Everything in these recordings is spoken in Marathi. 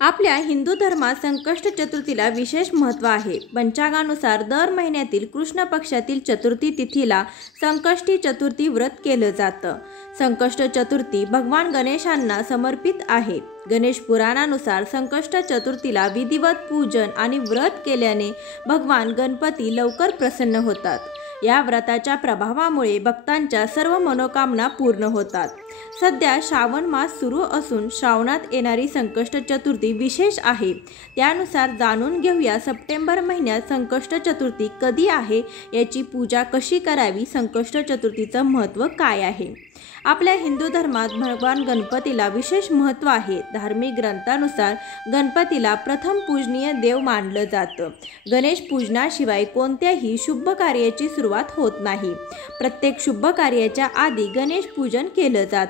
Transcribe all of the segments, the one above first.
आपल्या हिंदू धर्मात संकष्ट चतुर्थीला विशेष महत्त्व आहे। पंचांगानुसार दर महिन्यातील कृष्ण पक्षातील चतुर्थी तिथीला संकष्टी चतुर्थी व्रत केलं जातं। संकष्ट चतुर्थी भगवान गणेशांना समर्पित आहे। गणेश पुराणानुसार संकष्ट चतुर्थीला विधिवत पूजन आणि व्रत केल्याने भगवान गणपती लवकर प्रसन्न होतात। या व्रताच्या प्रभावामुळे भक्तांच्या सर्व मनोकामना पूर्ण होतात। सध्या श्रावण मास सुरू असून श्रावणात येणारी संकष्ट चतुर्थी विशेष आहे। त्यानुसार जाणून घेऊया सप्टेंबर महिन्यात संकष्ट चतुर्थी कधी आहे, याची पूजा कशी करावी, संकष्ट चतुर्थीचं महत्त्व काय आहे। आपल्या हिंदू धर्मात भगवान गणपतीला विशेष महत्त्व आहे। धार्मिक ग्रंथानुसार गणपतीला प्रथम पूजनीय देव मानलं जातं। गणेश पूजनाशिवाय कोणत्याही शुभ कार्याची सुरुवात होत नाही। प्रत्येक शुभ कार्याच्या आधी गणेश पूजन केलं जातं।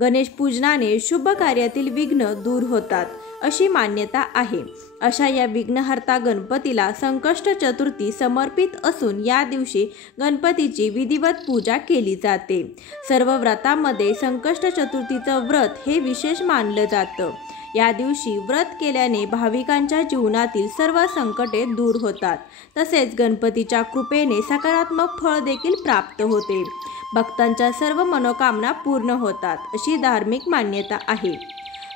गणेश पूजनाने शुभ कार्यातील विघ्न दूर होतात अशी मान्यता आहे। अशा या विघ्नहर्ता गणपतीला संकष्ट चतुर्थी समर्पित असून या दिवशी गणपतीची विधिवत पूजा केली जाते। सर्व व्रतांमध्ये संकष्ट चतुर्थीचं व्रत हे विशेष मानलं जातं। या दिवशी व्रत केल्याने भाविकांच्या जीवनातील सर्व संकटे दूर होतात, तसेच गणपतीच्या कृपेने सकारात्मक फळ देखील प्राप्त होते। भक्तांच्या सर्व मनोकामना पूर्ण होतात अशी धार्मिक मान्यता आहे।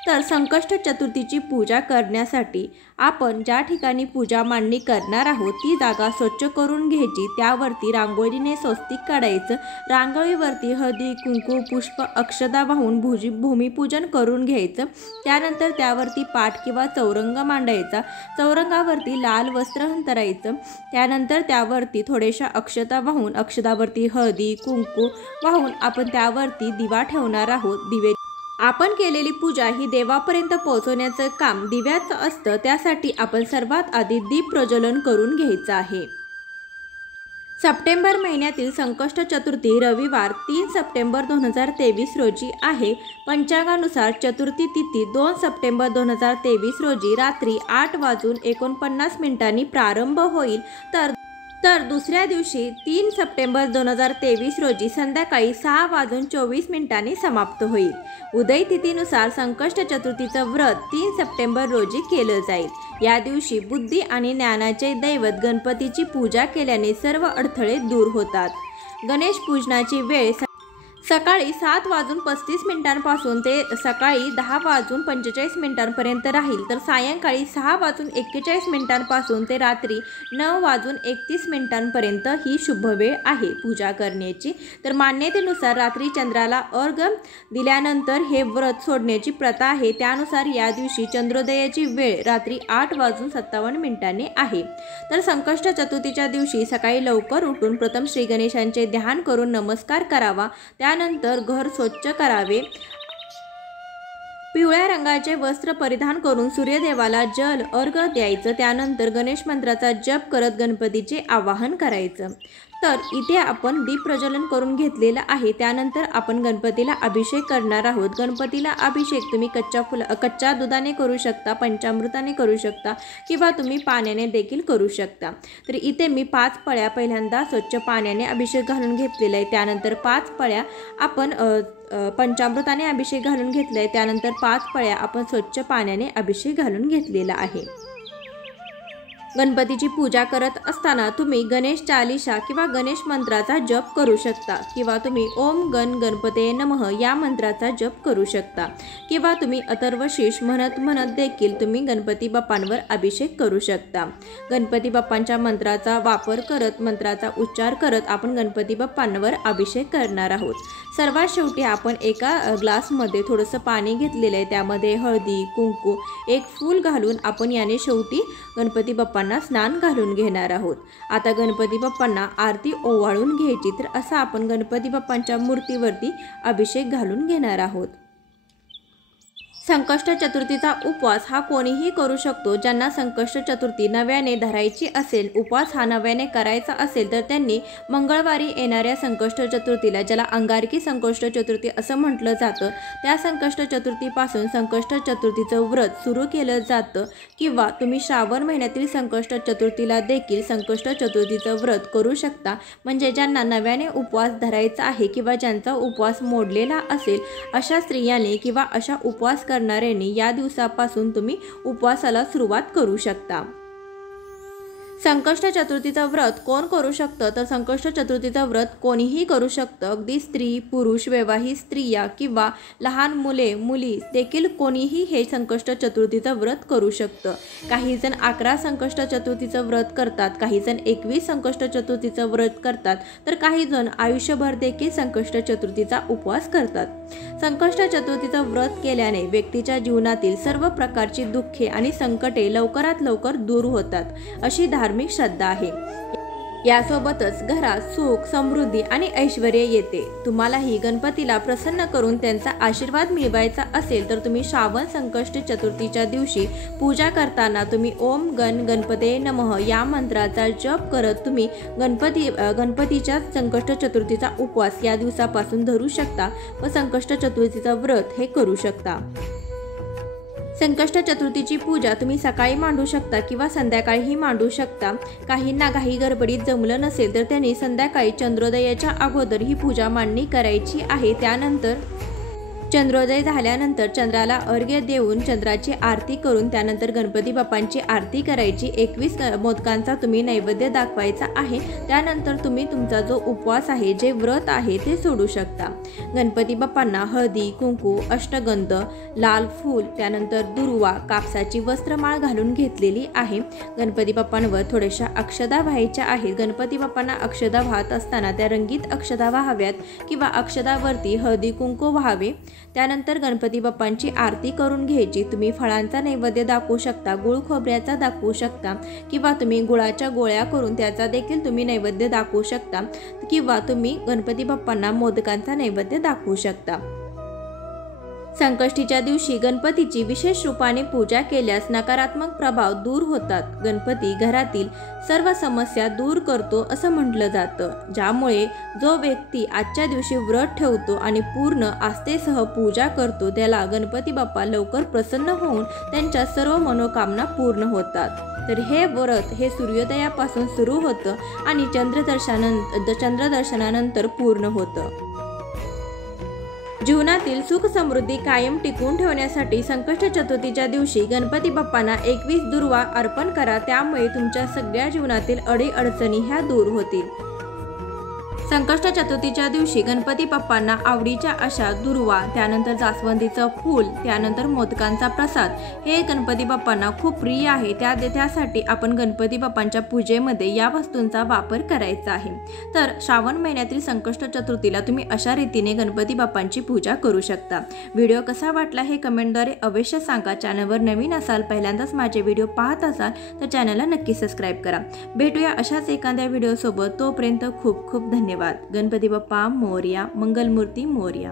तर संकष्ट चतुर्थीची पूजा करण्यासाठी आपण ज्या ठिकाणी पूजा मांडणी करणार आहोत ती जागा स्वच्छ करून घ्यायची। त्यावरती रांगोळीने स्वस्तिक काढायचं। रांगोळीवरती हळदी, कुंकू, पुष्प, अक्षता वाहून भूमिपूजन करून घ्यायचं। त्यानंतर त्यावरती पाट किंवा चौरंग मांडायचा। चौरंगावरती लाल वस्त्र अंतरायचं। त्यानंतर त्यावरती थोड्याशा अक्षता वाहून अक्षतावरती हळदी, कुंकू वाहून आपण त्यावरती दिवा ठेवणार आहोत। आपण केलेली पूजा ही देवापर्यंत पोहोचवण्याचं काम दिव्याचं असतं। त्यासाठी आपण सर्वात आधी दीप प्रज्वलन करून घ्यायचं आहे। सप्टेंबर महिन्यातील संकष्ट चतुर्थी रविवार 3 सप्टेंबर 2023 रोजी आहे। पंचांगानुसार चतुर्थी तिथी 2 सप्टेंबर 2023 रोजी रात्री 8:49 प्रारंभ होईल, तर दुसऱ्या दिवशी 3 सप्टेंबर 2023 रोजी संध्याकाळी 6:24 समाप्त होईल। उदय तिथीनुसार संकष्ट चतुर्थीचं व्रत 3 सप्टेंबर रोजी केलं जाईल। या दिवशी बुद्धी आणि ज्ञानाचे दैवत गणपतीची पूजा केल्याने सर्व अडथळे दूर होतात। गणेश पूजनाची वेळ सकाळी 7:35 पासून ते सकाळी 10:45 राहील, तर सायंकाळी 6:41 पासून ते रात्री 9:31 ही शुभ वेळ आहे पूजा करण्याची। तर मान्यतेनुसार रात्री चंद्राला अर्घ्य दिल्यानंतर हे व्रत सोडण्याची प्रथा आहे। त्यानुसार या दिवशी चंद्रोदयाची वेळ रात्री 8:57 आहे। तर संकष्ट चतुर्थीच्या दिवशी सकाळी लवकर उठून प्रथम श्री गणेशांचे ध्यान करून नमस्कार करावा। त्यानंतर घर स्वच्छ करावे। पिवळ्या रंगाचे वस्त्र परिधान करून सूर्यदेवाला जल अर्घ्य द्यायचं। त्यानंतर गणेश मंत्राचा जप करत गणपतीचे आवाहन करायचं। तर इथे आपण दीप प्रज्वलन करून घेतलेलं आहे। त्यानंतर आपण गणपतीला अभिषेक करणार आहोत। गणपतीला अभिषेक तुम्ही कच्च्या दुधाने करू शकता, पंचामृताने करू शकता किंवा तुम्ही पाण्याने देखील करू शकता। तर इथे मी 5 पळ्या पहिल्यांदा स्वच्छ पाण्याने अभिषेक घालून घेतलेला आहे। त्यानंतर 5 पळ्या आपण पंचामृताने अभिषेक घालून घेतला आहे। त्यानंतर 5 पळ्या आपण स्वच्छ पाण्याने अभिषेक घालून घेतलेला आहे। गणपतीची पूजा करत असताना तुम्ही गणेश चालीसा किंवा गणेश मंत्राचा जप करू शकता, किंवा तुम्ही ओम गण गणपते नमः या मंत्राचा जप करू शकता, किंवा तुम्ही अथर्वशीर्ष म्हणत देखील तुम्ही गणपती बाप्पांवर अभिषेक करू शकता। गणपती बाप्पांच्या मंत्राचा वापर करत, मंत्राचा उच्चार करत आपण गणपती बाप्पांवर अभिषेक करणार आहोत। सर्वात शेवटी आपण एका ग्लासमध्ये थोडंसं पाणी घेतलेलं आहे। त्यामध्ये हळदी, कुंकू, एक फूल घालून आपण याने शेवटी गणपती बाप्पांना स्नान घालून घेणार आहोत। आता गणपती बाप्पांना आरती ओवाळून घ्यायची। तर असा आपण गणपती बाप्पांच्या मूर्तीवरती अभिषेक घालून घेणार आहोत। संकष्ट चतुर्थीचा उपवास हा कोणीही करू शकतो। ज्यांना संकष्ट चतुर्थी नव्याने धरायची असेल, उपवास हा नव्याने करायचा असेल, तर त्यांनी मंगळवारी येणाऱ्या संकष्ट चतुर्थीला, ज्याला अंगारकी संकष्ट चतुर्थी असं म्हटलं जातं, त्या संकष्ट चतुर्थीपासून संकष्ट चतुर्थीचं व्रत सुरू केलं जातं। किंवा तुम्ही श्रावण महिन्यातील संकष्ट चतुर्थीला देखील संकष्ट चतुर्थीचं व्रत करू शकता। म्हणजे ज्यांना नव्याने उपवास धरायचा आहे किंवा ज्यांचा उपवास मोडलेला असेल अशा स्त्रियांनी किंवा अशा उपवास करणाऱ्यांनी या दिवसापासून तुम्ही उपवासाला सुरुवात करू शकता। संकष्ट चतुर्थीचं व्रत कोण करू शकतं तर संकष्ट चतुर्थीचं व्रत कोणीही करू शकतं। अगदी स्त्री, पुरुष, विवाहित स्त्रिया किंवा लहान मुले मुली देखील कोणीही हे संकष्ट चतुर्थीचं व्रत करू शकतं। काही जण 11 संकष्ट चतुर्थीचं व्रत करतात, काही जण 21 संकष्ट चतुर्थीचं व्रत करतात, तर काही जण आयुष्यभर देखील संकष्ट चतुर्थीचा उपवास करतात। संकष्ट चतुर्थीचं व्रत केल्याने व्यक्तीच्या जीवनातील सर्व प्रकारची दुःखे आणि संकटे लवकरात लवकर दूर होतात अशी धार्मिक श्रद्धा आहे। यासोबतच घरात सुख, समृद्धी आणि ऐश्वर्य येते। तुम्हालाही गणपतीला प्रसन्न करून त्यांचा आशीर्वाद मिळवायचा असेल तर तुम्ही श्रावण संकष्ट चतुर्थीच्या दिवशी पूजा करताना तुम्ही ओम गणपते नमः या मंत्राचा जप करत तुम्ही गणपतीच्या संकष्ट चतुर्थीचा उपवास या दिवसापासून धरू शकता व संकष्ट चतुर्थीचं व्रत हे करू शकता। संकष्ट चतुर्थीची पूजा तुम्ही सकाळी मांडू शकता किंवा संध्याकाळीही मांडू शकता। काहींना घाई गडबडीत जमलं नसेल तर त्यांनी संध्याकाळी चंद्रोदयाच्या अगोदर ही पूजा मांडणी करायची आहे। त्यानंतर चंद्रोदय झाल्यानंतर चंद्राला अर्घ्य देऊन चंद्राची आरती करून त्यानंतर गणपती बाप्पांची आरती करायची। 21 मोदकांचा तुम्ही नैवेद्य दाखवायचा आहे। त्यानंतर तुम्ही तुमचा जो उपवास आहे, जे व्रत आहे ते सोडू शकता। गणपती बाप्पांना हळदी, कुंकू, अष्टगंध, लाल फूल, त्यानंतर दुर्वा, कापसाची वस्त्रमाळ घालून घेतलेली आहे। गणपती बाप्पांवर थोड्याशा अक्षदा व्हायच्या आहेत। गणपती बाप्पांना अक्षदा वाहत असताना त्या रंगीत अक्षदा व्हाव्यात किंवा अक्षदावरती हळदी कुंकू व्हावे। त्यानंतर गणपती बाप्पांची आरती करून घ्यायची। तुम्ही फळांचा नैवेद्य दाखवू शकता, गुळ खोबऱ्याचा दाखवू शकता किंवा तुम्ही गुळाच्या गोळ्या करून त्याचा देखील तुम्ही नैवेद्य दाखवू शकता किंवा तुम्ही गणपती बाप्पांना मोदकांचा नैवेद्य दाखवू शकता। संकष्टीच्या दिवशी गणपतीची विशेष रूपाने पूजा केल्यास नकारात्मक प्रभाव दूर होतात। गणपती घरातील सर्व समस्या दूर करतो असं म्हटलं जातं, ज्यामुळे जो व्यक्ती आजच्या दिवशी व्रत ठेवतो आणि पूर्ण आस्थेसह पूजा करतो त्याला गणपती बाप्पा लवकर प्रसन्न होऊन त्यांच्या सर्व मनोकामना पूर्ण होतात। तर हे व्रत हे सूर्योदयापासून सुरू होतं आणि चंद्रदर्शनानंतर पूर्ण होतं। जीवनातील सुख समृद्धी कायम टिकवून ठेवण्यासाठी संकष्ट चतुर्थीच्या दिवशी गणपती बाप्पांना 21 दुर्वा अर्पण करा। त्यामुळे तुमच्या सगळ्या जीवनातील अडीअडचणी ह्या दूर होतील। संकष्ट चतुर्थीच्या दिवशी गणपती बाप्पांना आवडीच्या अशा दुर्वा, त्यानंतर जास्वंदीचं फूल, त्यानंतर मोदकांचा प्रसाद हे गणपती बाप्पांना खूप प्रिय आहे। त्यासाठी आपण गणपती बाप्पांच्या पूजेमध्ये या वस्तूंचा वापर करायचा आहे। तर श्रावण महिन्यातील संकष्ट चतुर्थीला तुम्ही अशा रीतीने गणपती बाप्पांची पूजा करू शकता। व्हिडिओ कसा वाटला हे कमेंटद्वारे अवश्य सांगा। चॅनलवर नवीन असाल, पहिल्यांदाच माझे व्हिडिओ पाहत असाल तर चॅनलला नक्की सबस्क्राईब करा। भेटूया अशाच एखाद्या व्हिडिओसोबत, तोपर्यंत खूप खूप धन्यवाद। गणपती बाप्पा मोरया, मंगलमूर्ती मोरया।